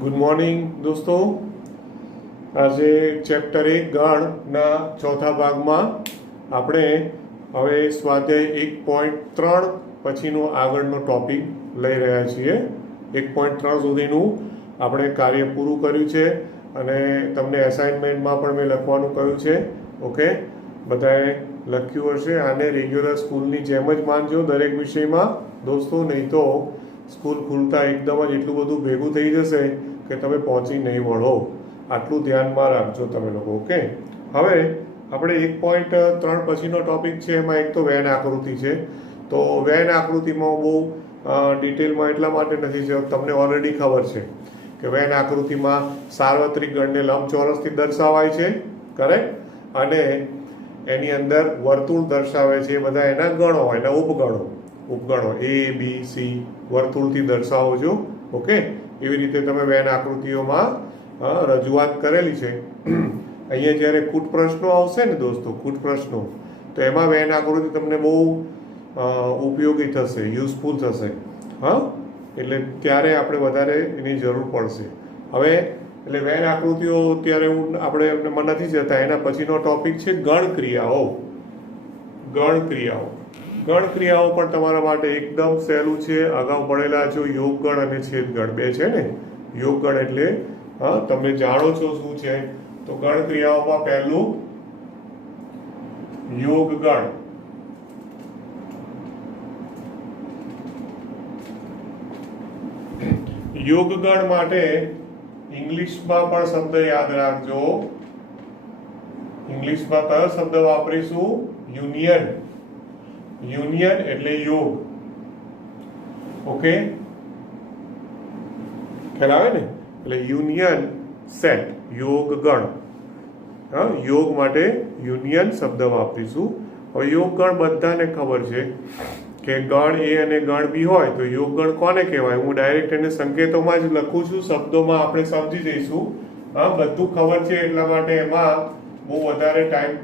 Good morning દોસ્તો. આજે chapter 1 ગણના ચોથા ભાગમાં આપણે હવે સ્વાધ્યાય 1.3 પછીનો આગળનો ટોપિક લઈ રહ્યા છીએ. 1.3 સુધીનું આપણે કાર્ય પૂરું કર્યું છે અને તમને એસાઇનમેન્ટમાં પણ મેં લખવાનું કહ્યું છે. ઓકે, બધાએ લખ્યું હશે. આને રેગ્યુલર સ્કૂલની જેમ જ માનજો દરેક વિષયમાં દોસ્તો, નહીં તો સ્કૂલ ખુલતા એકદમ જ એટલું બધું ભેગું થઈ જશે કે તમે પહોંચી નહીં વળો. આટલું ધ્યાનમાં રાખજો તમે લોકો. ઓકે, હવે આપણે 1.3 પછીનો ટોપિક છે. એમાં એક તો વેન આકૃતિ છે. તો વેન આકૃતિમાં બહુ ડિટેલમાં એટલા માટે નથી છે, તમને ઓલરેડી ખબર છે કે વેન આકૃતિમાં સાર્વત્રિક ગણને લંબચોરસથી દર્શાવાય છે, કરેક્ટ, અને એની અંદર વર્તુળ દર્શાવે છે. એ બધા એના ગણો, એના ઉપગણો A B C વર્તુળથી દર્શાવો છો. ઓકે, એવી રીતે તમે વેન આકૃતિઓમાં રજૂઆત કરેલી છે. અહીંયા જ્યારે કૂટ પ્રશ્નો આવશે ને દોસ્તો, કૂટ પ્રશ્નો, તો એમાં વેન આકૃતિ તમને બહુ ઉપયોગી થશે, યુઝફુલ થશે. હા, એટલે ત્યારે આપણે વધારે એની જરૂર પડશે. હવે એટલે વેન આકૃતિઓ અત્યારે આપણે મન નથી જતા. એના પછીનો ટોપિક છે ગણક્રિયાઓ. ગણક્રિયાઓ પણ તમારા માટે એકદમ સહેલું છે. અગાઉ ભણેલા છો યોગગણ અને છેદગણ બે છે ને. યોગગણ એટલે તમે જાણો છો શું છે. તો ગણક્રિયાઓમાં પહેલું યોગગણ. યોગગણ માટે ઇંગ્લિશમાં પણ શબ્દ યાદ રાખજો. ઇંગ્લિશમાં કયો શબ્દ વાપરીશું? યુનિયન. યુનિયન એટલે યોગ. ઓકે, ખ્યાલ આવે ને? એટલે યુનિયન સેટ, યોગ ગણ. યોગ માટે યુનિયન શબ્દ વાપરીશું. હવે યોગ ગણ બધાને ખબર છે કે ગણ A અને ગણ B હોય તો યોગ ગણ કોને કહેવાય? હું ડાયરેક્ટ એને સંકેતોમાં જ લખું છું, શબ્દોમાં આપણે સમજી જઈશું. બધું ખબર છે એટલા માટે એમાં બહુ વધારે ટાઈમ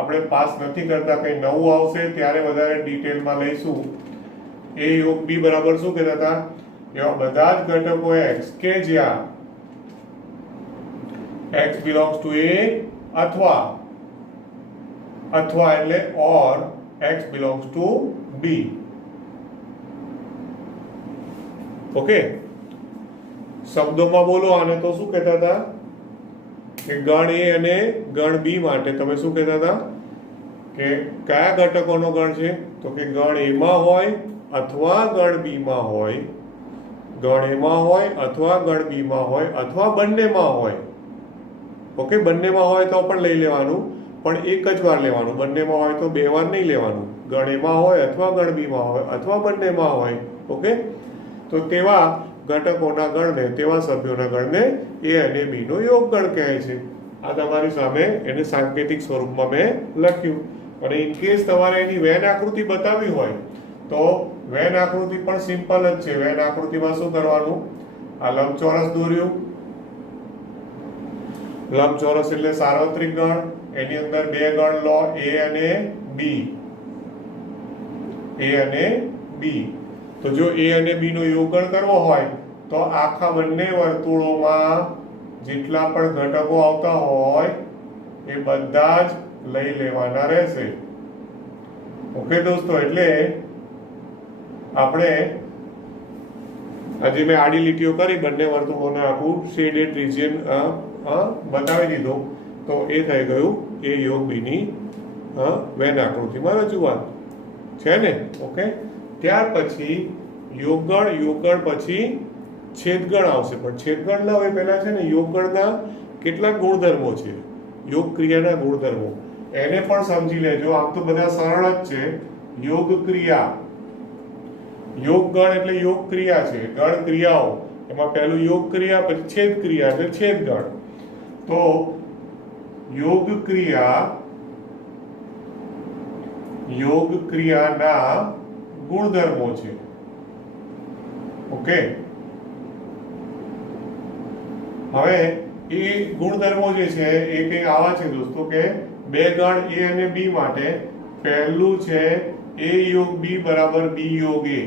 આપણે પાસ નથી કરતા. કંઈ નવું આવશે ત્યારે વધારે ડિટેલમાં લઈશું. A યોગ B બરાબર શું કહેતા હતા? એવા બધા જ ઘટકો x કે જ્યાં x belongs to A અથવા એટલે or x belongs to B. Okay, શબ્દોમાં બોલો આને તો શું કહેતા હતા કે ગણ A અને ગણ B માટે તમે શું કહેતા હતા કે કયા ઘટકોનો ગણ છે? તો કે ગણ A માં હોય અથવા ગણ B માં હોય, ગણ A માં હોય અથવા ગણ B માં હોય અથવા બંનેમાં હોય. ઓકે, બંનેમાં હોય તો પણ લઈ લેવાનું, પણ એક જ વાર લેવાનું. બંનેમાં હોય તો બે વાર નહીં લેવાનું. ગણ A માં હોય અથવા ગણ B માં હોય અથવા બંનેમાં હોય. ઓકે, તો તેવા ઘટકોના ગણને, તેવા સભ્યોના ગણને A અને B નો યોગ ગણ કહે છે. આ તમારી સામે એને સાંકેતિક સ્વરૂપમાં મેં લખ્યું. અને ઇન કેસ તમારે એની વેન આકૃતિ બતાવી હોય તો વેન આકૃતિ પણ સિમ્પલ જ છે. વેન આકૃતિમાં શું કરવાનું? આ લંબચોરસ દોર્યું. લંબચોરસ એટલે સાર્વત્રિક ગણ. એની અંદર બે ગણ લો, A અને B. તો જો A અને B નો યોગગણ કરવો હોય તો આખા બંને વર્તુળોમાં જેટલા પણ ઘટકો આવતા હોય એ બધા જ લઈ લેવાના રહેશે. ઓકે દોસ્તો, એટલે આપણે આજે મેં આડી લીટીઓ કરી બંને વર્તુળોને આખું શેડેડ રિજિયન બતાવી દીધો. તો એ થઈ ગયું એ યોગ B ની વેન આકૃતિમાં રજૂઆત છે ને. ઓકે, ત્યાર પછી યોગગણ પછી છેદગણ આવશે. પણ છેદગણ ના હોય પહેલા છે ને યોગગણના કેટલાક ગુણધર્મો છે, યોગ ક્રિયાના ગુણધર્મો, એને પણ સમજી લેજો. આમ તો બધા સરળ જ છે. યોગ ક્રિયા, યોગગણ એટલે યોગ ક્રિયા છે. ગણ ક્રિયાઓ, એમાં પહેલું યોગ ક્રિયા, પછી છેદ ક્રિયા એટલે છેદગણ. તો યોગ ક્રિયાના ગુણધર્મો છે. ઓકે, હવે એ ગુણધર્મો જે છે એ કંઈક આવા છે દોસ્તો કે બે ગણ A અને B માટે પહેલું છે A યોગ B બરાબર B યોગ A.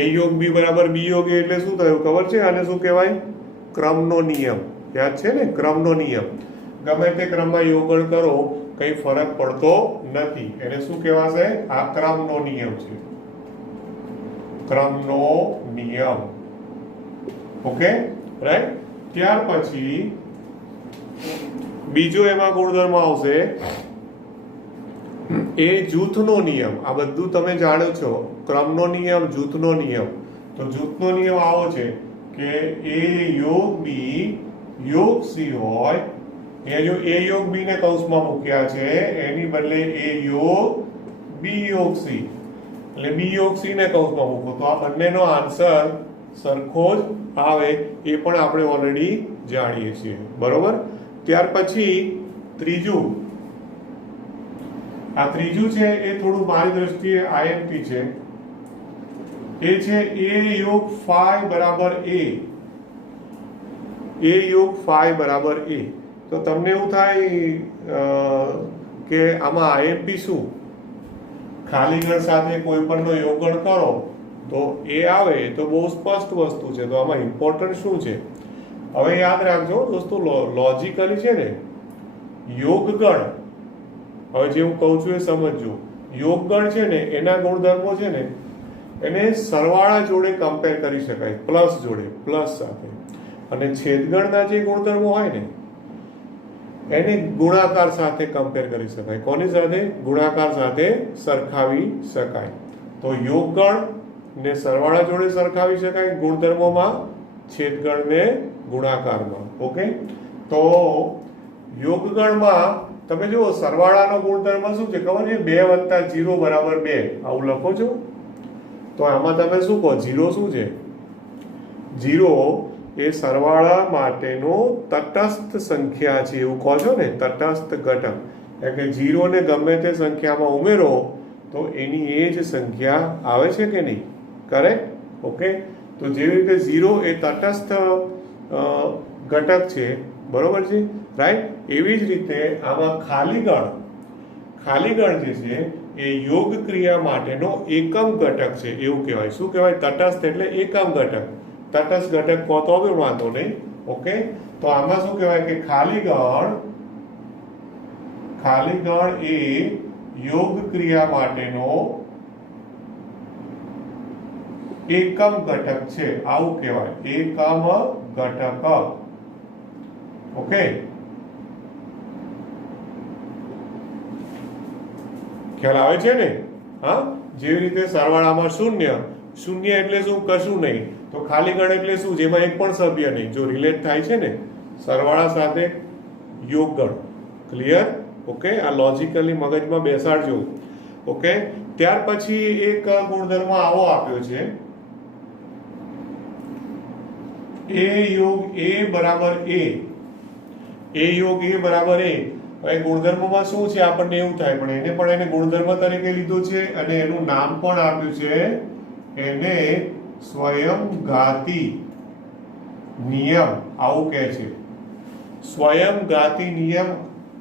એ યોગ બી બરાબર બી યોગ એ એટલે શું થયું ખબર છે? આને શું કહેવાય? ક્રમનો નિયમ. યાદ છે ને? ક્રમનો નિયમ. ગમે તે ક્રમમાં યોગણ કરો કઈ ફરક પડતો નથી. એને શું કહેવાશે? આ ક્રમનો નિયમ છે. ક્રમનો નિયમ. Okay, right. ત્યાર પછી બીજો એમાં ગુણધર્મ આવશે એ જૂથનો નિયમ. આ બધું તમે જાણો છો. ક્રમનો નિયમ, જૂથનો નિયમ. તો જૂથનો નિયમ આવો છે કે એ યોગ બી યોગ સી હોય, એ જો એ યોગ બી ને કૌંસમાં મૂક્યા છે એની બદલે એ યોગ બી યોગ સી, એટલે બી યોગ સી ને કૌંસમાં મૂકો તો આ બંનેનો આન્સર સરખો જ આવે. એ પણ આપણે ઓલરેડી જાણીએ છીએ. બરોબર. ત્યાર પછી ત્રીજું, આ ત્રીજું છે એ થોડું મારી દ્રષ્ટિએ આઈએમપી છે. એ છે એ યોગ ફાઈ બરાબર એ. એ યોગ ફાઈ બરાબર એ. તો તમને એવું થાય કે આમાં આઈએમપી શું? ખાલી ગણ સાથે કોઈ પણનો યોગગણ કરો તો એ આવે તો બહુ સ્પષ્ટ વસ્તુ છે. તો આમાં ઇમ્પોર્ટન્ટ શું છે? હવે યાદ રાખજો દોસ્તો, લોજિકલી છે ને યોગગણ, હવે જે હું કહું છું એ સમજજો. યોગગણ છે ને એના ગુણધર્મો છે ને એને સરવાળા જોડે કમ્પેર કરી શકાય, પ્લસ જોડે, પ્લસ સાથે. અને છેદગણના જે ગુણધર્મો હોય ને એને ગુણાકાર સાથે કમ્પેર કરી શકાય. કોની સાથે? ગુણાકાર સાથે સરખાવી શકાય. તો યોગગણ ને સરવાળા જોડે સરખાવી શકાય ગુણધર્મોમાં, છેદગણને ગુણાકારમાં. ઓકે, તો યોગગણમાં તમે જુઓ સરવાળાનો ગુણધર્મ શું છે ખબર છે? 2 + 0 = 2. આવું લખો છો. તો આમાં તમે શું કહો? 0 શું છે? 0 એ સરવાળા માટેનો તટસ્થ સંખ્યા છે એવું કહો છો ને, તટસ્થ ઘટક. એટલે 0 ને ગમે તે સંખ્યામાં ઉમેરો તો એની એ જ સંખ્યા આવે છે કે નહીં? કરેક્ટ. ઓકે, તો જેવી રીતે 0 એ તટસ્થ ઘટક છે, બરોબર છે, રાઈટ. એવી જ રીતે આમાં ખાલી ગણ જે છે એ યોગ ક્રિયા માટેનો એકમ ઘટક છે એવું કહેવાય. શું કહેવાય? તટસ્થ એટલે એકમ ઘટક. તટસ્થ ઘટક કહો તો બી વાંધો નહીં. ઓકે, તો આમાં શું કહેવાય કે ખાલી ગણ એ યોગ ક્રિયા માટેનો એકમ ઘટક છે, આવું કહેવાય. એકમ ઘટક. ઓકે, ખ્યાલ આવે છે ને? હા, જેવી રીતે સરવાળામાં શૂન્ય એટલે શું? કશું નહીં. તો ખાલી ગણ એટલે શું? જેમાં એક પણ સભ્ય નહીં. જો રિલેટ થાય છે ને સરવાળા સાથે યોગગણ. ક્લિયર? ઓકે, આ લોજિકલી મગજમાં બેસાડજો. ઓકે, ત્યાર પછી એક ગુણધર્મ આવો આપ્યો છે એ યોગ એ બરાબર એ. એ યોગ એ બરાબર એ. હવે ગુણધર્મમાં શું છે આપણને એવું થાય, પણ એને ગુણધર્મ તરીકે લીધું છે અને એનું નામ પણ આપ્યું છે. એને સ્વયંઘાતી નિયમ આવું કહે છે. સ્વયંઘાતી નિયમ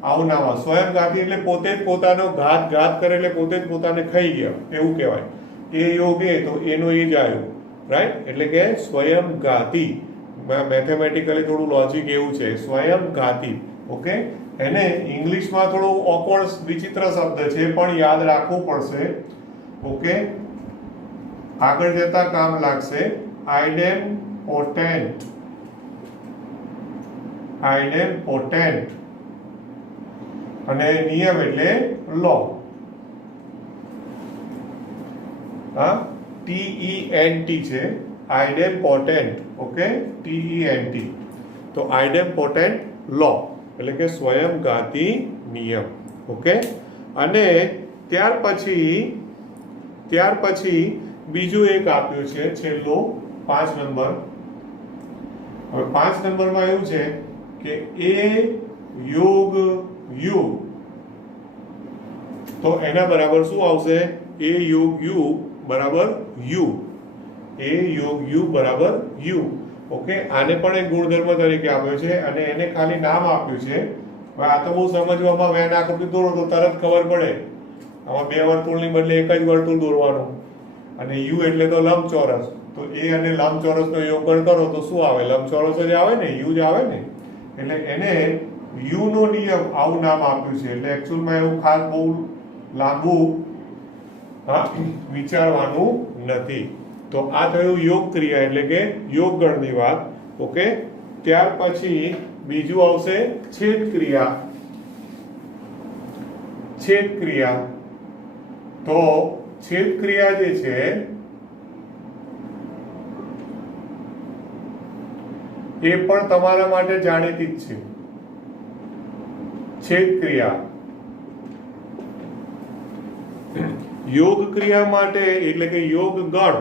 આવું નામ. સ્વયંઘાતી એટલે પોતે જ પોતાનો ઘાત કરે એટલે પોતે જ પોતાને ખાઈ ગયા એવું કહેવાય. એ યોગ એ તો એનો એ જ આવ્યો, રાઈટ. એટલે કે સ્વયંઘાતી. મેથેમેટિકલી થોડું લોજિક એવું છે, સ્વયંઘાતી. ઓકે, એને ઇંગ્લિશમાં થોડું ઓકવર્ડ વિચિત્ર શબ્દ છે પણ યાદ રાખવું પડશે. ઓકે, આગળ જતા કામ લાગશે. આઇડેમ્પોટેન્ટ. અને નિયમ એટલે લો. હા, TENT છે, આઇડેમ્પોટેન્ટ. Okay, TENT. તો આઇડેમ્પોટેન્ટ લો એટલે કે સ્વયંઘાતી નિયમ. ઓકે, અને ત્યાર પછી બીજું એક આપ્યું છે છેલ્લું 5 નંબર. હવે 5 નંબરમાં એવું છે કે એ યોગ યુ. તો એના બરાબર શું આવશે? એ યોગ યુ બરાબર યુ. એ યોગ યુ બરાબર યુ. ઓકે, આને પણ એક ગુણધર્મ તરીકે આપ્યો છે અને એને ખાલી નામ આપ્યું છે. હવે આ તો બહુ સમજવામાં વેન આકૃતિ દોરો તો તરત ખબર પડે. આમાં 2 વર્તુળની બદલે એક જ વર્તુળ દોરવાનું અને યુ એટલે તો લંબચોરસ, તો એ અને લંબચોરસનો યોગગણ કરો તો શું આવે? લંબચોરસ જ આવે ને, યુ જ આવે ને. એટલે એને યુ નો નિયમ આવું નામ આપ્યું છે. એટલે એકચ્યુઅલમાં એવું ખાસ બહુ લાંબુ વિચારવાનું નથી. તો આ થયું યોગ ક્રિયા એટલે કે યોગગણની વાત. ઓકે, ત્યાર પછી બીજું આવશે છેદ ક્રિયા. છેદ ક્રિયા, તો છેદ ક્રિયા જે છે એ પણ તમારા માટે જાણીતી જ છે. છેદ ક્રિયા યોગ ક્રિયા માટે એટલે કે યોગ ગણ,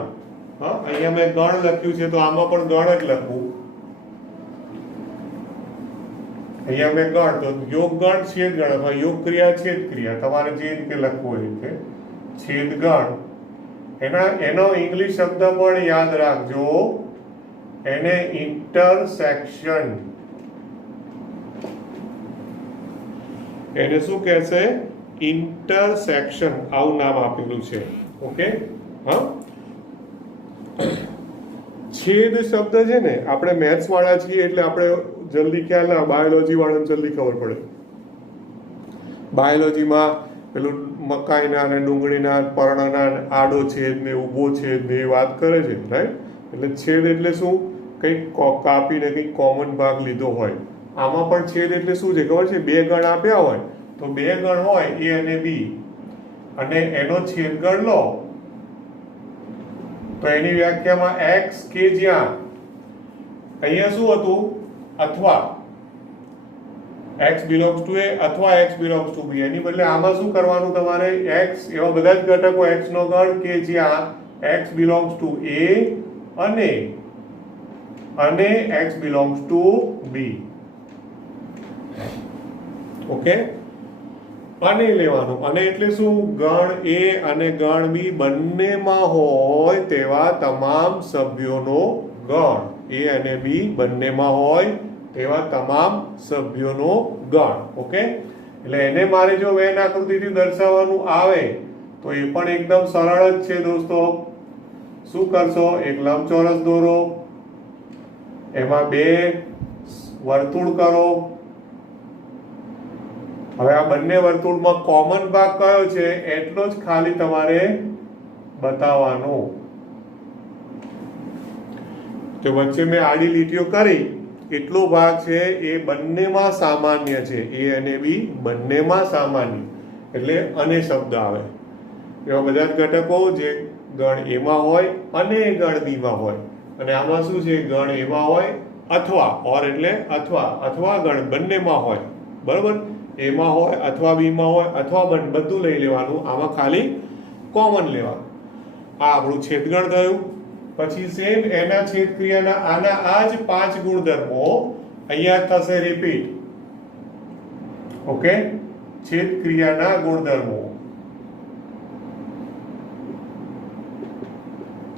અહીંયા મેં ગણ લખ્યું છે તો આમાં પણ ગણ જ લખવું. અહીંયા મેં ગણ તો યોગ ગણ છેદ ગણ અથવા યોગ ક્રિયા છેદ ક્રિયા, તમારે જે રીતે લખવું હોય રીતે છેદ ગણ. એનો ઇંગ્લિશ શબ્દ પણ યાદ રાખજો, એને ઇન્ટરસેક્શન. એને શું કહેશે? ઇન્ટરસેક્શન, આવું નામ આપેલું છે. ઓકે, હા. છેદ શબ્દ છે ને, આપણે મેથ્સ વાળા છીએ એટલે આપણે જલ્દી ખ્યાલ ના, બાયોલોજી વાળાને જલ્દી ખબર પડે. બાયોલોજીમાં પેલું મકાઈના અને ડુંગળીના પર્ણના આડો છેદ ને ઊભો છેદ ને એ વાત કરે છે, રાઈટ? એટલે છેદ એટલે શું? કંઈક કાપીને કંઈક કોમન ભાગ લીધો હોય. આમાં પણ છેદ એટલે શું છે ખબર છે? બે ગણ આપ્યા હોય તો બે ગણ હોય એ અને બી, અને એનો છેદગણ લો તો એની વ્યાખ્યામાં એક્સ કે જ્યાં અહીંયા શું હતું? અથવા x belongs to a અથવા x belongs to b. એની બદલે આમાં શું કરવાનું તમારે? x એવા બધા જ ઘટકો x નો ગણ કે જ્યાં x belongs to a અને x belongs to b. Okay, અને લેવાનું. અને એટલે શું? ગણ a અને ગણ b બંનેમાં હોય તેવા તમામ સભ્યોનો ગણ. a અને b બંનેમાં હોય તેવા તમામ સભ્યોનો ગણ. ઓકે, એટલે એને મારે જો વેન આકૃતિથી દર્શાવવાનું આવે તો એ પણ એકદમ સરળ જ છે દોસ્તો. શું કરશો? એક લંબચોરસ દોરો, એમાં બે વર્તુળ કરો. હવે આ બંને વર્તુળમાં કોમન ભાગ કયો છે એટલો જ ખાલી તમારે બતાવવાનો. તો વચ્ચે મેં આડી લીટીઓ કરી, એટલો ભાગ છે એ બંનેમાં સામાન્ય છે. એ અને બી બંનેમાં સામાન્ય, એટલે અને શબ્દ આવે. એવા બધા જ ઘટકો જે ગણ એમાં હોય અને ગણ બીમાં હોય. અને આમાં શું છે? ગણ એમાં હોય અથવા, ઓર એટલે અથવા ગણ બંનેમાં હોય. બરોબર? એમાં હોય અથવા બીમાં હોય અથવા બધું લઈ લેવાનું. આમાં ખાલી કોમન લેવાનું. આ આપણું છેદગણ થયું. પછી સેમ એના છેદ ક્રિયાના આના આ જ 5 ગુણધર્મો અહીંયા થશે રિપીટ. ઓકે, છેદ ક્રિયાના ગુણધર્મો,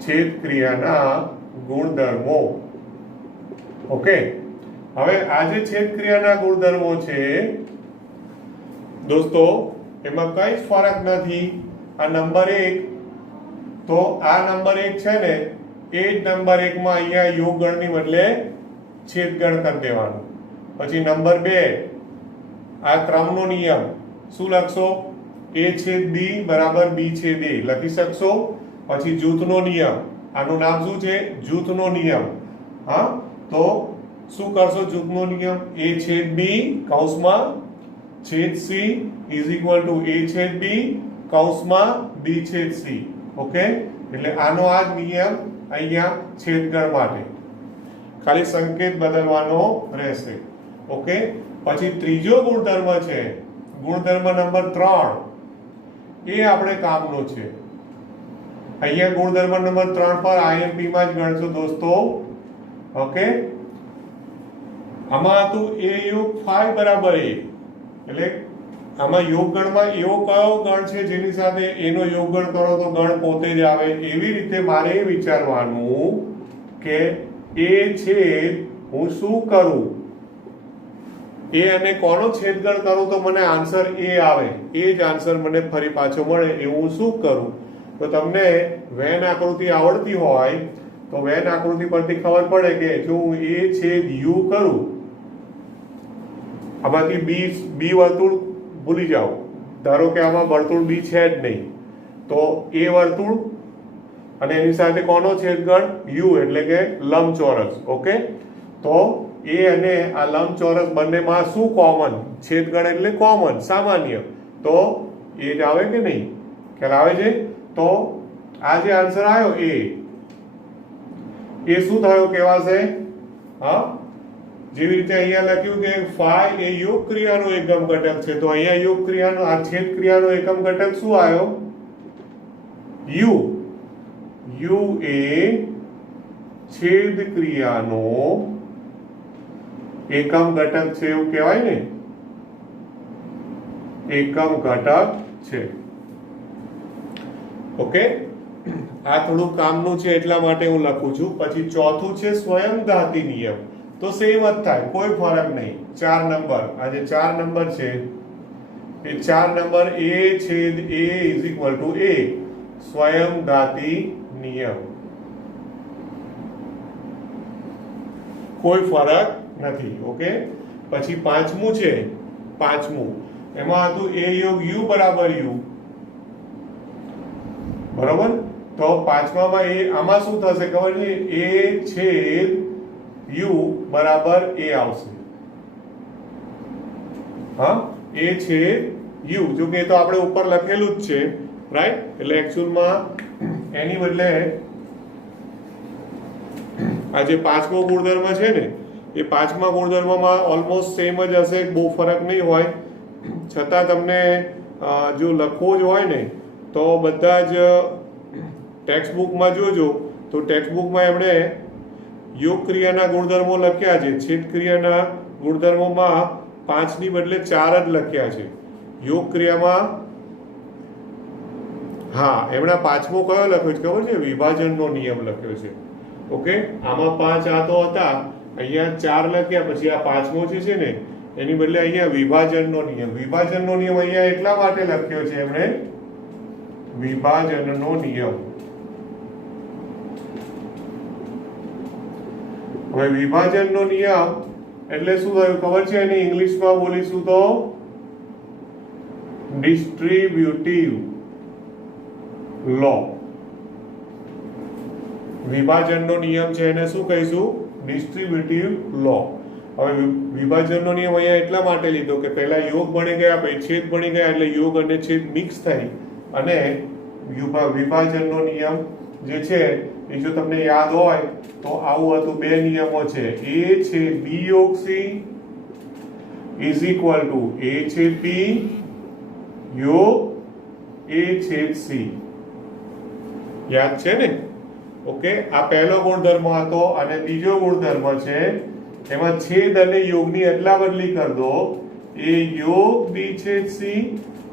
છેદ ક્રિયાના ગુણધર્મો. ઓકે, હવે આ જે છેદ ક્રિયાના ગુણધર્મો છે દોસ્તો, એમાં કઈ જ ફરક નથી. આ નંબર 1, તો આ નંબર 1 છે ને, એ જ નંબર 1 માં અહીંયા યોગ ગણની બદલે છેદગણ કરી દેવાનું. પછી નંબર 2, આ ક્રમનો નિયમ શું લખશો? a છેદ b બરાબર b છેદ a લખી શકશો. પછી જૂથનો નિયમ, આનું નામ શું છે? જૂથનો નિયમ. હા, તો શું કરશો? જૂથનો નિયમ a છેદ b કૌંસમાં છેદ c is equal two a છેદ b કૌંસમાં b છેદ c. ઓકે, એટલે આનો આ જ નિયમ અહીંયા છેદગણ માટે, ખાલી સંકેત બદલવાનો રહેશે. ઓકે, પછી ત્રીજો ગુણધર્મ છે, ગુણધર્મ નંબર 3, એ આપણે કામનો છે. અહીંયા ગુણધર્મ નંબર 3 પર IMP માં જ ગણશો દોસ્તો. ઓકે, આમાં હતું a યોગ 5 બરાબર a, એટલે આમાં યોગગણમાં એવો કયો ગણ છે જેની સાથે એનો યોગગણ કરો તો ગણ પોતે જ આવે. એવી રીતે મારે વિચારવાનું કે એ છેદ હું શું કરું, એ અને કોનો છેદગણ કરું તો મને આન્સર એ આવે. એ જ આન્સર મને ફરી પાછો મળે એવું હું શું કરું? તો તમને વેન આકૃતિ આવડતી હોય તો વેન આકૃતિ પરથી ખબર પડે કે જો હું એ છેદ યુ કરું, આમાંથી બી વર્તુળ ભૂલી જાઓ, ધારો કે આમાં વર્તુળ બી છે જ નહીં, તો એ વર્તુળ અને એની સાથે કોનો છેદગણ યુ એટલે કે લંબચોરસ. ઓકે, તો એ અને આ લંબચોરસ બંનેમાં શું કોમન? છેદગણ એટલે કોમન, સામાન્ય, તો એ જ આવે કે નહીં? ખ્યાલ આવે છે? તો આ જે આન્સર આવ્યો એ શું થયો કહેવાશે? હા, જેવી રીતે અહીંયા લખ્યું કે ફાઈ એ યોગ ક્રિયાનો એકમ ઘટક છે, તો અહીંયા યોગ ક્રિયાનો આ છેદ ક્રિયાનો એકમ ઘટક શું આવ્યો? યુ. યુ એ છેદ ક્રિયાનો એકમ ઘટક છે એવું કહેવાય ને? એકમ ઘટક છે. ઓકે, આ થોડું કામનું છે એટલા માટે હું લખું છું. પછી ચોથું છે સ્વયંઘાતી નિયમ. તો સેમ જ થાય, કોઈ ફરક નહીં. 4 નંબર, આ જે 4 નંબર છે એ 4 નંબર a છેદ a is equal two a, સ્વયંઘાતી નિયમ. કોઈ ફરક નથી. ઓકે, પછી પાંચમું છે, પાંચમું એમાં હતું a યોગ u બરાબર u, બરોબર? તો પાંચમામાં એ આમાં શું થશે ખબર છે? a છેદ u બરાબર a આવશે. હા, a છેદ u, જો કે તો આપણે ઉપર લખેલું જ છે, રાઈટ? એટલે એકચ્યુઅલમાં એની બદલે આ જે પાંચમો ગુણધર્મ છે ને એ પાંચમા ગુણધર્મમાં ઓલમોસ્ટ સેમ જ હશે, બહુ ફરક નહીં હોય. છતાં તમને જો લખવો જ હોય ને તો બધા જ ટેક્સ્ટબુકમાં જોજો, તો ટેક્સ્ટબુકમાં એમણે યોગ ક્રિયાના ગુણધર્મો લખ્યા છે, છેદ ક્રિયાના ગુણધર્મોમાં 5 ની બદલે 4 જ લખ્યા છે. યોગ ક્રિયામાં હા એમણે પાંચમો કયો લખ્યો છે ખબર છે? વિભાજનનો નિયમ લખ્યો છે. ઓકે, આમાં 5 આ તો હતા, અહીંયા 4 લખ્યા, પછી આ પાંચમો જે છે ને એની બદલે અહીંયા વિભાજનનો નિયમ. વિભાજનનો નિયમ અહીંયા એટલા માટે લખ્યો છે એમણે, વિભાજનનો નિયમ. હવે વિભાજનનો નિયમ એટલે શું થયું ખબર છે? એની ઇંગ્લિશમાં બોલીશું તો ડિસ્ટ્રીબ્યુટિવ લો. વિભાજનનો નિયમ છે એને શું કહીશું? ડિસ્ટ્રીબ્યુટિવ લો. હવે વિભાજનનો નિયમ અહીંયા એટલા માટે લીધો કે પહેલા યોગ બની ગયા, પછી છેદ બની ગયા, એટલે યોગ અને છેદ મિક્સ થઈ અને વિભાજનનો નિયમ જે છે એ જો તમને યાદ હોય તો આવું હતું. બે નિયમો છે, a છેદ b યોગ c is equal two a છેદ b યોગ a છેદ c. યાદ છે ને? ઓકે, આ પહેલો ગુણધર્મ હતો અને બીજો ગુણધર્મ છે એમાં છેદ અને યોગની અદલા બદલી કરી દો. a યોગ b છેદ c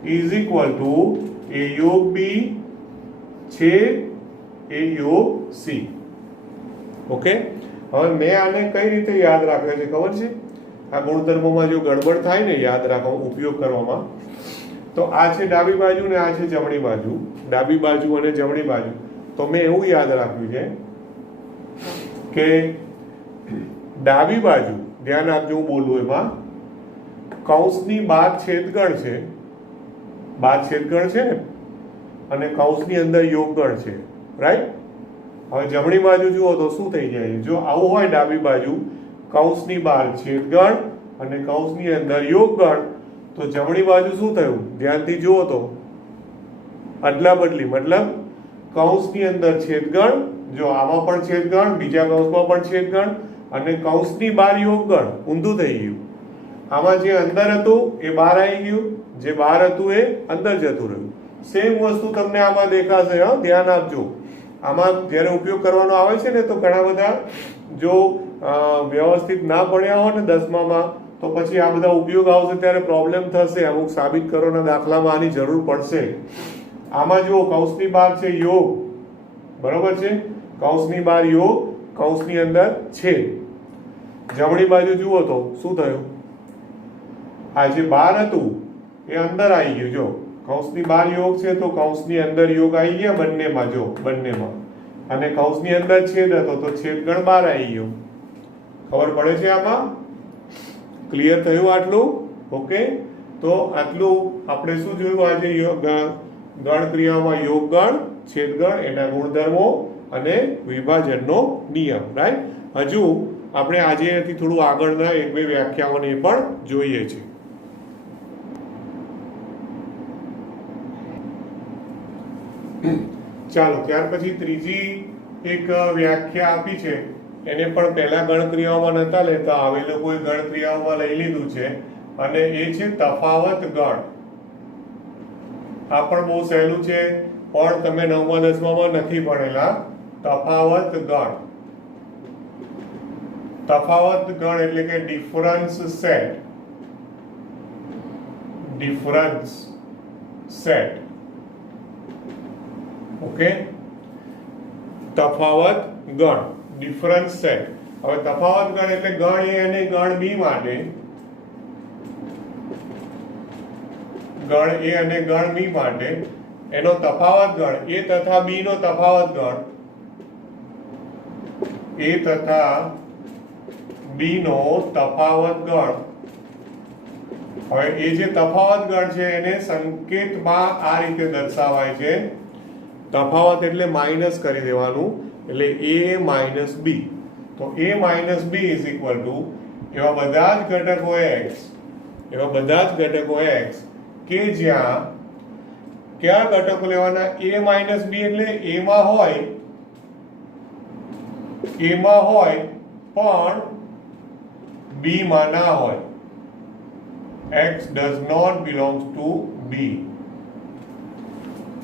is equal two a યોગ b છેદ a યોગ c. ઓકે, હવે મેં આને કઈ રીતે યાદ રાખ્યો છે ખબર છે? આ ગુણધર્મોમાં જો ગડબડ થાય ને યાદ રાખવા ઉપયોગ કરવામાં, તો આ છે ડાબી બાજુ ને આ છે જમણી બાજુ, ડાબી બાજુ અને જમણી બાજુ. તો મેં એવું યાદ રાખ્યું છે કે ડાબી બાજુ, ધ્યાન આપજો હું બોલું એમાં, કૌંસની બાદ છેદગણ છે, બાદ છેદગણ છે ને, અને કૌંસની અંદર યોગગણ છે, રાઈટ? હવે જમણી બાજુ જુઓ તો શું થઈ જાય? જો આવું હોય ડાબી બાજુ કૌંસની બહાર છેદગણ અને કૌંસની અંદર યોગગણ, તો જમણી બાજુ શું થયું? ધ્યાનથી જુઓ તો અદલા બદલી, મતલબ કૌંસની અંદર છેદગણ, જો આમાં પણ છેદગણ, બીજા કૌંસમાં પણ છેદગણ, અને કૌંસની બહાર યોગગણ. ઊંધું થઈ ગયું. આમાં જે અંદર હતું એ બહાર આવી ગયું, જે બહાર હતું એ અંદર જતું રહ્યું. સેમ વસ્તુ તમને આમાં દેખાશે. હા, ધ્યાન આપજો. આમાં જ્યારે ઉપયોગ કરવાનો આવે છે ને તો ઘણા બધા જો વ્યવસ્થિત ના ભણ્યા હોય ને 10મામાં તો પછી આ બધા ઉપયોગ આવશે ત્યારે પ્રોબ્લેમ થશે. અમુક સાબિત કરવાના દાખલામાં આની જરૂર પડશે. આમાં જુઓ કૌંસની બહાર છે યોગ, બરોબર છે? કૌંસની બહાર યોગ, કૌંસની અંદર છેદ. જમણી બાજુ જુઓ તો શું થયું? આ જે બહાર હતું એ અંદર આવી ગયું. જો કૌંસની બહાર યોગ છે તો કૌંસની અંદર યોગ આવી ગયા બંનેમાં, જો બંનેમાં, અને કૌંસની અંદર છેદ હતો તો છેદગણ બહાર આવી ગયો. ખબર પડે છે આમાં? ક્લિયર થયું આટલું? ઓકે, તો આટલું આપણે શું જોયું આજે? ગણ ક્રિયામાં યોગગણ, છેદગણ, એના ગુણધર્મો અને વિભાજનનો નિયમ. રાઈટ. હજુ આપણે આજે એથી થોડું આગળના એક બે વ્યાખ્યાઓને પણ જોઈએ છીએ. ચાલો, ત્યાર પછી ત્રીજી એક વ્યાખ્યા આપી છે, એને પણ પહેલા ગણક્રિયાઓમાં નતા લેતા, હવે લોકોએ ગણક્રિયાઓમાં લઈ લીધું છે, અને એ છે તફાવત ગણ. આ પણ બહુ સહેલું છે, પણ તમે 9મા 10મામાં નથી ભણેલા. તફાવત ગણ. તફાવત ગણ એટલે કે difference set. Difference set. Okay, તફાવત ગણ, ડિફરન્સ સેટ. હવે તફાવત ગણ એટલે ગણ એ અને ગણ બી માટે, ગણ એ અને ગણ બી માટે એનો તફાવત ગણ, એ તથા બી નો તફાવત ગણ, એ તથા બી નો તફાવત ગણ. હવે એ જે તફાવત ગણ છે એને સંકેતમાં આ રીતે દર્શાવાય છે. તફાવત એટલે માઇનસ કરી દેવાનું, એટલે a માઇનસ બી. તો a minus B is equal to એવા બધા જ ઘટકો x, એવા બધા જ ઘટકો x કે જ્યાં કયા ઘટકો લેવાના? a માઇનસ બી એટલે a માં હોય, a માં હોય પણ b માં ના હોય. x does not belongs to b.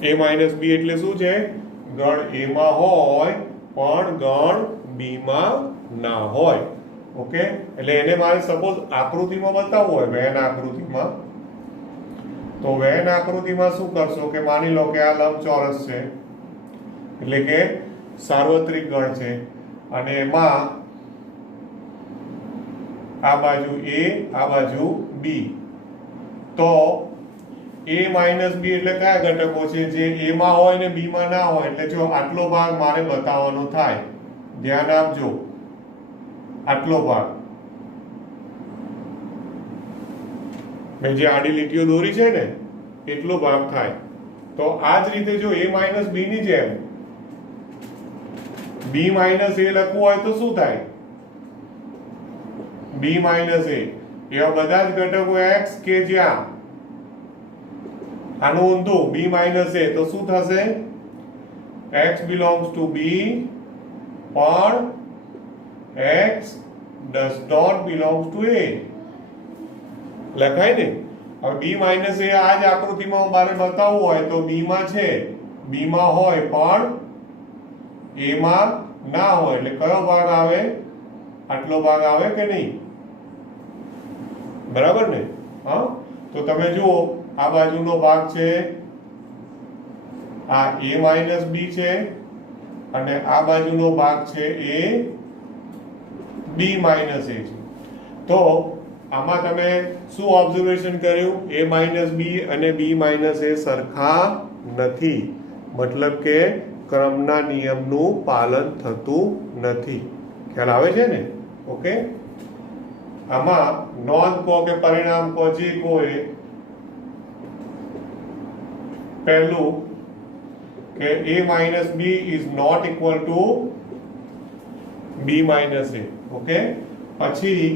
a minus B એટલે શું છે? ગણ a માં હોય પણ ગણ b માં ના હોય. ઓકે, એટલે એને મારે સપોઝ આકૃતિમાં બતાવવું હોય, વેન આકૃતિમાં, તો વેન આકૃતિમાં શું કરશો કે માની લો કે આ લંબચોરસ છે, એટલે કે સાર્વત્રિક ગણ છે, અને એમાં આ બાજુ a, આ બાજુ b. તો a માઇનસ બી એટલે કયા ઘટકો છે? જે a માં હોય ને b માં ના હોય. એટલે જો આટલો ભાગ મારે બતાવવાનો થાય, ધ્યાન આપજો, આટલો ભાગ મેં જે આડી લીટીઓ દોરી છે ને એટલો ભાગ થાય. તો આ જ રીતે જો a માઇનસ બી ની જેમ b માઇનસ a લખવું હોય તો શું થાય? b minus a. એવા બધા જ ઘટકો x કે જ્યાં આનું ઊંધું b માઇનસ a, તો શું થશે? x belongs to b પણ x does not belongs to a. લખાય ને? હવે b માઇનસ a આ જ આકૃતિમાં મારે બતાવવું હોય તો b માં છે, b માં હોય પણ a માં ના હોય. એટલે કયો ભાગ આવે? આટલો ભાગ આવે કે નહીં? બરાબર ને? હા, તો તમે જુઓ આ બાજુનો ભાગ છે, આ a માઇનસ બી છે, અને આ બાજુનો ભાગ છે એ b માઇનસ a છે. તો આમાં તમે શું ઓબ્ઝર્વેશન કર્યું? a માઇનસ બી અને b માઇનસ a સરખા નથી, મતલબ કે ક્રમના નિયમનું પાલન થતું નથી. ખ્યાલ આવે છે ને? ઓકે, આમાં નોંધ કહો કે પરિણામ કહો, જે કહો એ. પહેલું કે a minus B is not equal to b minus a. Okay, પછી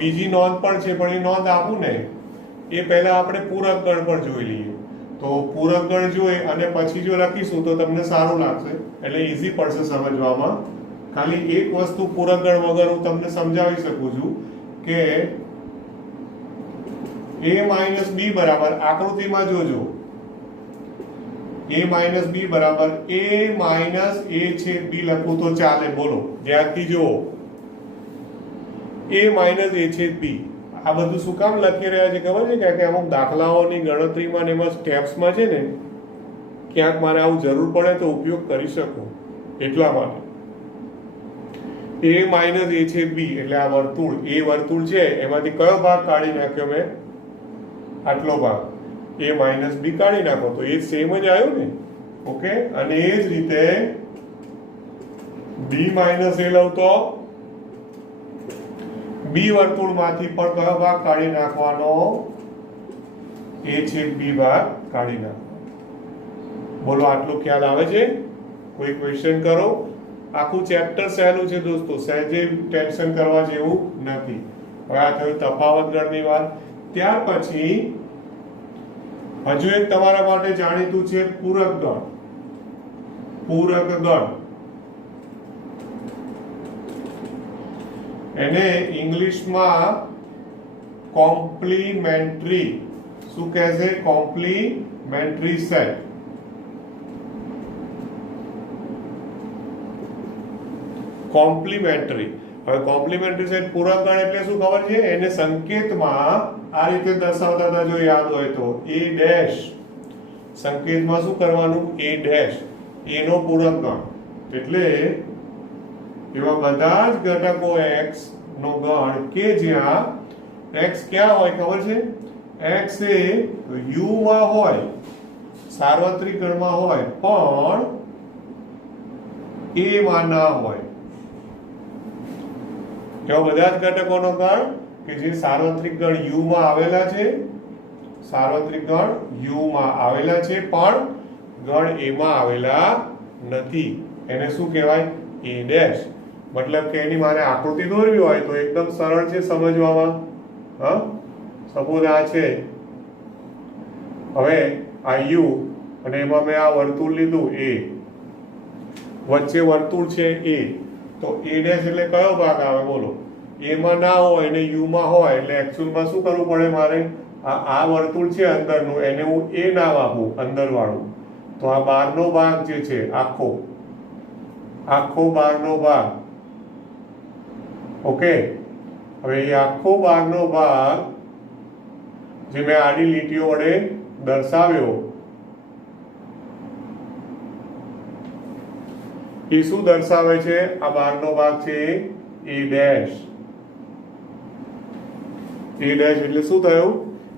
બીજી નોંધ પણ છે, પણ એ નોંધ આપું ને એ પહેલા આપણે પૂરક ગણ પણ જોઈ લઈએ. તો પૂરક ગણ જોઈ અને પછી જો લખીશું તો તમને સારું લાગશે, એટલે ઈઝી પડશે સમજવામાં. ખાલી એક વસ્તુ પૂરક ગણ વગર હું તમને સમજાવી શકું છું કે a માઇનસ બી બરાબર, આકૃતિમાં જોજો, a માઇનસ બી બરાબર a માઇનસ a છેદ b લખું તો ચાલે. બોલો, ધ્યાનથી જુઓ, a માઇનસ a છેદ b. આ બધું શું કામ લખી રહ્યા છે ખબર છે? કારણ કે અમુક દાખલાઓની ગણતરીમાં ને એમાં સ્ટેપ્સમાં છે ને ક્યાંક મારે આવું જરૂર પડે તો ઉપયોગ કરી શકું, એટલા માટે. a માઇનસ a છેદ b એટલે આ વર્તુળ, એ વર્તુળ છે, એમાંથી કયો ભાગ કાઢી નાખ્યો મેં? આટલો ભાગ a માઇનસ b કાઢી નાખો તો એ સેમ જ આવ્યું ને. ઓકે, અને એ જ રીતે b માઇનસ a લઉં તો b વર્તુળમાંથી પણ કયો ભાગ કાઢી નાખવાનો? a છેદ b ભાગ કાઢી નાખવાનો. બોલો, આટલું ખ્યાલ આવે છે? કોઈ ક્વેશ્ચન કરો? આખું ચેપ્ટર સહેલું છે દોસ્તો, સહેજે ટેન્શન કરવા જેવું નથી. હવે આ થયું તફાવત ગણની વાત. ત્યાર પછી હજુ એક તમારા માટે જાણીતું છે પૂરક ગણ. પૂરક ગણ એને ઇંગ્લિશમાં કોમ્પ્લિમેન્ટરી, શું કહે છે? Complimentary set. કોમ્પ્લિમેન્ટરી. હવે કોમ્પ્લિમેન્ટરી સેટ પૂરક ગણ એટલે શું ખબર છે? એને સંકેતમાં આ રીતે દર્શાવતા હતા, જો યાદ હોય તો a ડેશ. સંકેતમાં શું કરવાનું? a ડેશ, a નો પૂરક ગણ. એટલે એવા બધા જ ઘટકો x નો ગણ કે જ્યાં x ક્યાં હોય ખબર છે? x એ u માં હોય, સાર્વત્રિક ગણમાં હોય, પણ a માં ના હોય. એવા બધા જ ઘટકોનો ગણ કે જે સાર્વત્રિક ગણ u માં આવેલા છે, સાર્વત્રિક ગણ u માં આવેલા છે પણ ગણ a માં આવેલા નથી, એને શું કહેવાય? a dash. મતલબ કે એની મારે આકૃતિ દોરવી હોય તો એકદમ સરળ છે સમજવામાં. હા, સપોઝ આ છે, હવે આ u અને એમાં મેં આ વર્તુળ લીધું a, વચ્ચે વર્તુળ છે a, તો a ડેશ એટલે કયો ભાગ આવે? બોલો, a માં ના હોય અને u માં હોય, એટલે એકચ્યુઅલમાં શું કરવું પડે મારે? આ વર્તુળ છે અંદરનું, એને હું a નામ આપું, અંદર વાળું. તો આ બહારનો ભાગ જે છે આખો બહારનો ભાગ. ઓકે, હવે એ આખો બહારનો ભાગ જે મેં આડી લીટીઓ વડે દર્શાવ્યો, એ શું દર્શાવે છે? આ બહારનો ભાગ છે a ડેશ. a ડેશ એટલે શું થયું?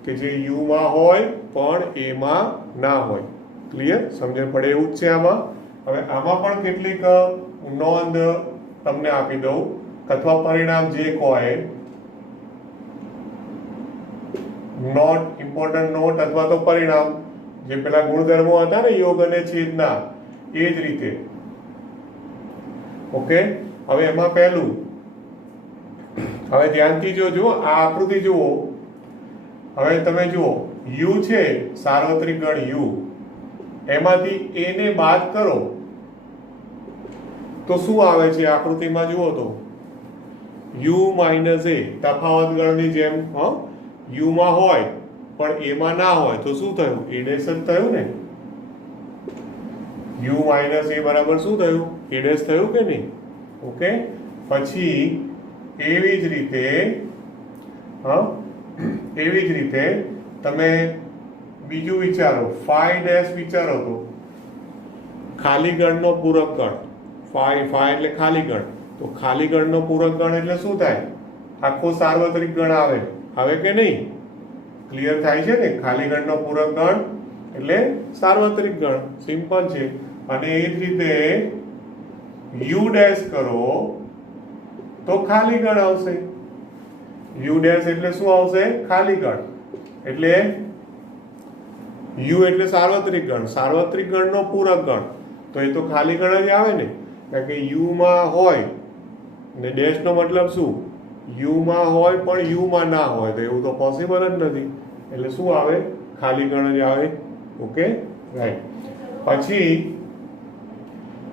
કે જે u માં હોય પણ a માં ના હોય. ક્લિયર? સમજણ પડે એવું જ છે આમાં. હવે આમાં પણ કેટલીક નોંધ તમને આપી દઉં, અથવા પરિણામ જે કોઈ નોટ, ઇમ્પોર્ટન્ટ નોટ અથવા તો પરિણામ, જે પેલા ગુણધર્મો હતા ને યોગ અને છેદના, એ જ રીતે. ઓકે, હવે એમાં પહેલું, હવે ધ્યાનથી જોજો આ આકૃતિ જુઓ. હવે તમે જુઓ, u છે સાર્વત્રિક ગણ u, એમાંથી a ને બાદ કરો તો શું આવે છે? આકૃતિમાં જુઓ તો u માઇનસ a, તફાવત ગણની જેમ. u માં હોય પણ a માં ના હોય તો શું થયું? a ડેશ જ થયું ને. u માઇનસ a બરાબર શું થયું? a ડેશ થયું કે નહીં? ઓકે, પછી એવી જ રીતે તમે બીજું વિચારો, phi ડેશ વિચારો તો ખાલી ગણનો પૂરક ગણ. phi એટલે ખાલી ગણ, તો ખાલી ગણનો પૂરક ગણ એટલે શું થાય? આખો સાર્વત્રિક ગણ આવે કે નહીં? ક્લિયર થાય છે ને? ખાલી ગણનો પૂરક ગણ એટલે સાર્વત્રિક ગણ, સિમ્પલ છે. અને એ જ રીતે u ડેશ કરો તો ખાલી ગણ આવશે. u ડેશ એટલે શું આવશે? ખાલી ગણ. એટલે u એટલે સાર્વત્રિક ગણ, સાર્વત્રિક ગણનો પૂરક ગણ, તો એ તો ખાલી ગણ જ આવે ને. કારણ કે u માં હોય ને ડેશ નો મતલબ શું? u માં હોય પણ u માં ના હોય, તો એવું તો પોસિબલ જ નથી. એટલે શું આવે? ખાલી ગણ જ આવે. Okay, right. પછી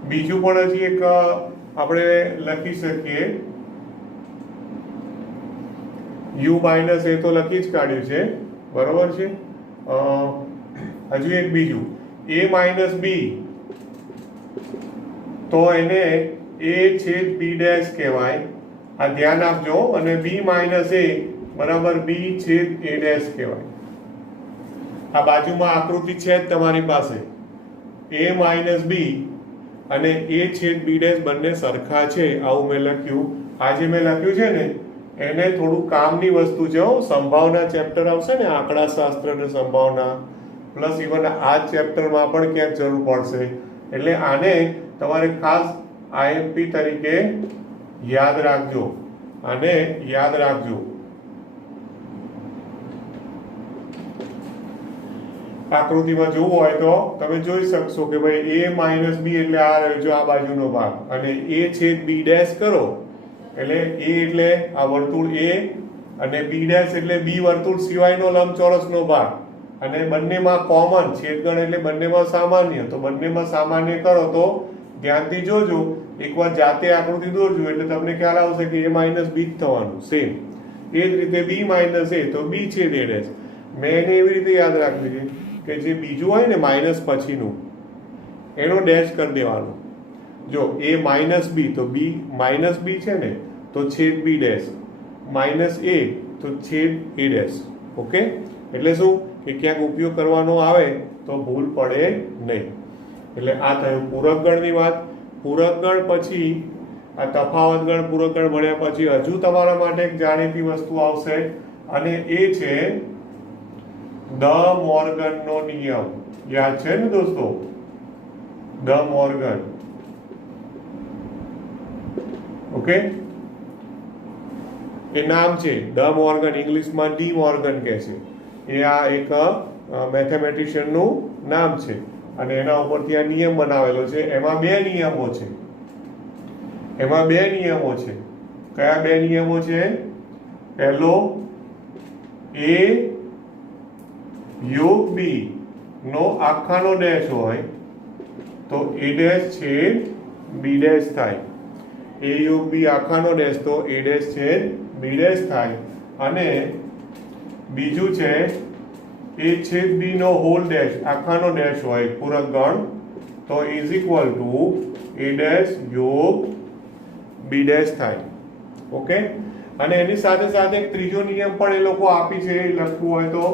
બીજું પણ હજી એક આપણે લખી શકીએ, u માઇનસ એ તો લખી જ કાઢ્યું છે, બરોબર છે. હજુ એક બીજું a માઇનસ b, તો એને a છેદ b ડેશ કહેવાય. આ ધ્યાન આપજો. અને b માઇનસ a બરાબર b છેદ a ડેશ કહેવાય. આ બાજુમાં આકૃતિ છે જ તમારી પાસે. a માઇનસ b અને a છેદ b ડેશ બંને સરખા છે, આવું મેં લખ્યું. આ જે મેં લખ્યું છે ને એને થોડું કામની વસ્તુ છે. સંભાવના ચેપ્ટર આવશે ને, આંકડાશાસ્ત્ર અને સંભાવના, પ્લસ ઇવન આ ચેપ્ટરમાં પણ ક્યાંક જરૂર પડશે. એટલે આને તમારે ખાસ આઈએમપી તરીકે યાદ રાખજો. આને યાદ રાખજો. આકૃતિમાં જોવું હોય તો તમે જોઈ શકશો કે ભાઈ a માઇનસ બી એટલે આ રહ્યો છે આ બાજુનો ભાગ, અને a છેદ b ડેશ કરો એટલે a એટલે આ વર્તુળ a અને b ડેશ એટલે b વર્તુળ સિવાયનો લંબચોરસનો ભાગ, અને બંનેમાં કોમન છેદગણ એટલે બંનેમાં સામાન્ય. તો બંનેમાં સામાન્ય કરો તો ધ્યાનથી જોજો, એકવાર જાતે આકૃતિ દોરજો એટલે તમને ખ્યાલ આવશે કે a માઇનસ b જ થવાનું. સેમ એ જ રીતે b માઇનસ a તો b છેદ a ડેશ. મેં એને એવી રીતે યાદ રાખવી છે કે જે બીજું હોય ને માઇનસ પછીનું એનો ડેશ કરી દેવાનો. જો a માઇનસ b તો b માઇનસ b છે ને તો છેદ b ડેશ, માઇનસ a તો છેદ a ડેશ. ઓકે, એટલે શું કે ક્યાંક ઉપયોગ કરવાનો આવે તો ભૂલ પડે નહીં. એટલે આ થયું પૂરક ગણની વાત. પૂરક ગણ પછી આ તફાવત ગણ પૂરક ગણ ભણ્યા પછી હજુ તમારા માટે એક જાણીતી વસ્તુ આવશે, અને એ છે ડ મોર્ગનનો નિયમ. યાદ છે ને દોસ્તો? ડ મોર્ગન. ઓકે, એ નામ છે ડ મોર્ગન, ઇંગ્લિશમાં ડી મોર્ગન કહે છે. એ આ એક મેથેમેટિશિયનનું નામ છે, અને એના ઉપરથી આ નિયમ બનાવેલો છે. એમાં બે નિયમો છે. એમાં બે નિયમો છે. કયા બે નિયમો છે? પહેલો, a યોગ b નો આખાનો ડેશ હોય તો a ડેશ છેદ b ડેશ થાય. a યોગ b આખાનો ડેશ તો a ડેશ છેદ b ડેશ થાય. અને બીજું છે a છેદ b નો હોલ ડેશ આખાનો ડેશ હોય પૂરક ગણ તો is equal two a dash યોગ b ડેશ થાય. ઓકે, અને એની સાથે સાથે એક ત્રીજો નિયમ પણ એ લોકો આપી છે, લખવું હોય તો.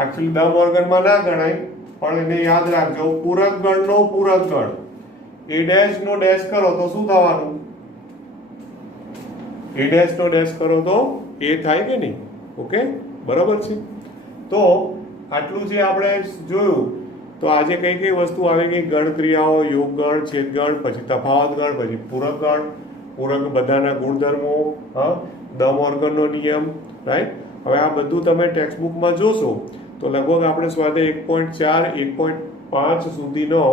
એકચ્યુઅલી ડ મોર્ગનમાં ના ગણાય, પણ એને યાદ રાખજો. પૂરક ગણનો પૂરક ગણ a ડેશ નો ડેશ કરો તો શું થવાનું? a ડેશ નો ડેશ કરો તો a થાય કે નહીં? ઓકે, બરાબર છે. તો આટલું જે આપણે જોયું, તો આજે કઈ કઈ વસ્તુ આવી ગઈ? ગણક્રિયાઓ, યોગ ગણ, છેદ ગણ, પછી તફાવત ગણ, પછી પૂરક ગણ, પૂરક બધાના ગુણધર્મો, ડ મોર્ગનનો નિયમ, રાઈટ. હવે આ બધું તમે ટેક્સ્ટબુકમાં જોશો તો લગભગ આપણે સ્વાધ્યાય 1.4 1.5 સુધીનો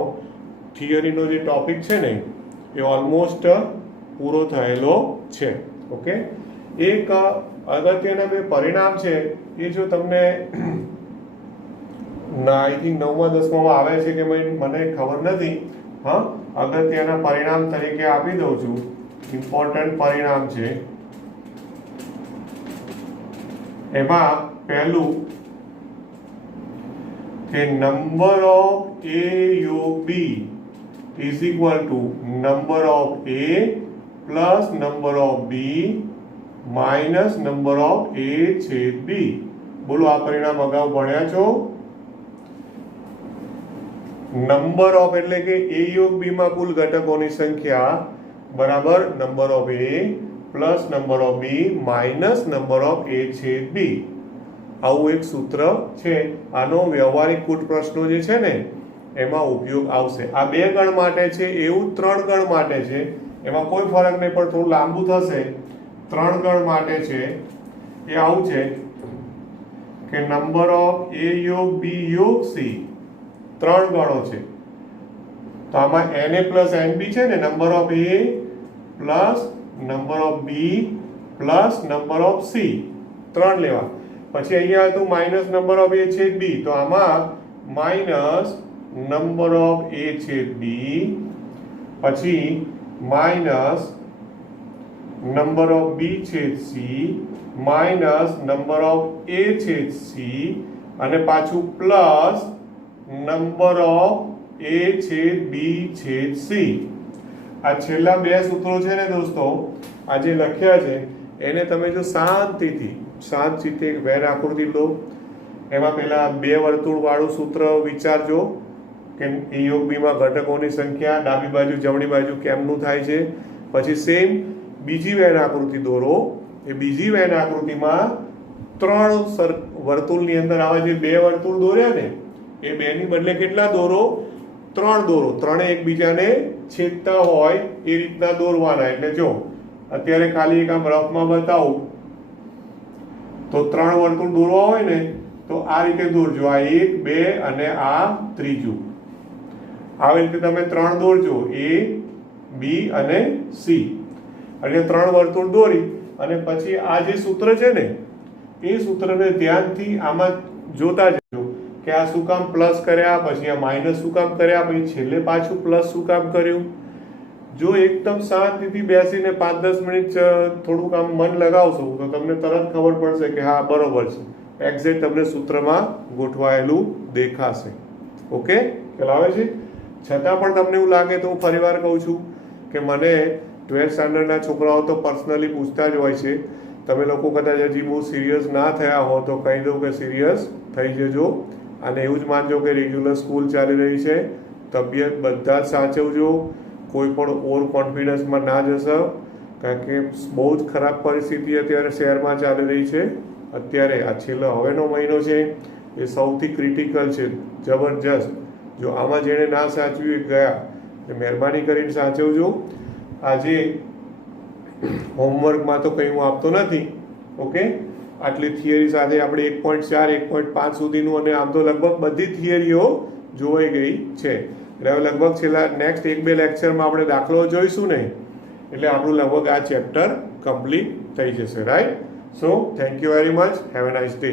થિયરીનો જે ટોપિક છે ને એ ઓલમોસ્ટ પૂરો થયેલો છે. ઓકે, એક અગત્યના બે પરિણામ છે એ જો તમને આઈ થિંક 9મા 10મામાં આવે છે કે મને ખબર નથી. અગત્યના પરિણામ તરીકે આપી દઉં છું. ઇમ્પોર્ટન્ટ પરિણામ છે. એમાં પહેલું કે નંબર ઓફ a યોગ b is equal two number of a plus number of b minus number of a છેદ b. બોલો, આ પરિણામ અગાઉ ભણ્યા છો? નંબર ઓફ એટલે કે a યોગ b માં કુલ ઘટકોની સંખ્યા બરાબર number of a plus number of b minus number of a છેદ b. આવું એક સૂત્ર છે. આનો વ્યવહારિક કૂટ પ્રશ્નો જે છે ને એમાં ઉપયોગ આવશે. આ બે ગણ માટે છે, એવું 3 ગણ માટે છે. એમાં કોઈ ફરક નહીં, પણ થોડું લાંબુ થશે. 3 ગણ માટે છે એ આવું છે કે નંબર ઓફ a યોગ b યોગ c 3 ગણો છે. તો આમાં na પ્લસ nb છે ને, number of a plus number of b plus number of c 3 લેવા. પછી અહીંયા હતું માઇનસ નંબર ઓફ a છેદ b, તો આમાં માઇનસ નંબર ઓફ a છેદ b, પછી માઇનસ નંબર ઓફ b છેદ c, minus number of a છેદ c, અને પાછું પ્લસ નંબર ઓફ a છેદ b છેદ c. આ છેલ્લા બે સૂત્રો છે ને દોસ્તો, આ જે લખ્યા છે એને તમે જો શાંત ચિત્તે વેર આકૃતિ લો. એમાં પહેલા બે વર્તુળ વાળું સૂત્ર વિચારજો કે a યોગ b માં ઘટકોની સંખ્યા ડાબી બાજુ જમણી બાજુ કેમનું થાય છે. પછી સેમ બીજી વેર આકૃતિ દોરો. એ બીજી વેન આકૃતિમાં 3 વર્તુળની અંદર આવા જે 2 વર્તુળ દોર્યા ને એ 2 ની બદલે કેટલા દોરો? 3 દોરો. ત્રણે એકબીજાને છેદતા હોય એ રીતના દોરવાના. એટલે જો અત્યારે ખાલી એક આમ રફમાં બતાવું તો 3 વર્તુળ દોરવા હોય ને તો આ રીતે દોરજો. આ 1 2 અને આ ત્રીજું. આવી રીતે તમે 3 દોરજો, A B અને C. એટલે 3 વર્તુળ દોરી અને પછી આ જે સૂત્ર છે ને એ સૂત્રને ધ્યાનથી આમાં જોતા જજો કે આ શું કામ પ્લસ કર્યા, પછી આ માઇનસ શું કામ કર્યા, પછી છેલ્લે પાછું પ્લસ શું કામ કર્યું. જો એકદમ શાંતિથી બેસીને 5-10 મિનિટ થોડુંક આમ મન લગાવશો તો તમને તરત ખબર પડશે કે હા બરોબર છે. એક્ઝેક્ટ તમને સૂત્રમાં ગોઠવાયેલું દેખાશે. ઓકે, ખ્યાલ આવે છે? છતાં પણ તમને એવું લાગે તો હું ફરીવાર કહું છું કે મને 12th સ્ટાન્ડર્ડના છોકરાઓ તો પર્સનલી પૂછતા જ હોય છે. તમે લોકો કદાચ હજી બહુ સિરિયસ ના થયા હો તો કહી દઉં કે સિરિયસ થઈ જજો અને એવું જ માનજો કે રેગ્યુલર સ્કૂલ ચાલી રહી છે. તબિયત બધા જ સાચવજો. કોઈ પણ ઓવર કોન્ફિડન્સમાં ના જશો, કારણ કે બહુ જ ખરાબ પરિસ્થિતિ અત્યારે શહેરમાં ચાલી રહી છે. અત્યારે આ છેલ્લો હવેનો મહિનો છે એ સૌથી ક્રિટિકલ છે, જબરજસ્ત. જો આમાં જેણે ના સાચવ્યું ગયા એ મહેરબાની કરીને સાચવજો. આજે હોમવર્કમાં તો કંઈ હું આપતો નથી. ઓકે, આટલી થિયરી સાથે આપણે 1.4 1.5 સુધીનું અને આમ તો લગભગ બધી થિયરીઓ જોવાઈ ગઈ છે. એટલે હવે લગભગ છેલ્લા નેક્સ્ટ 1-2 લેક્ચરમાં આપણે દાખલો જોઈશું ને એટલે આપણું લગભગ આ ચેપ્ટર કમ્પ્લીટ થઈ જશે. Right? So thank you very much. Have a nice day.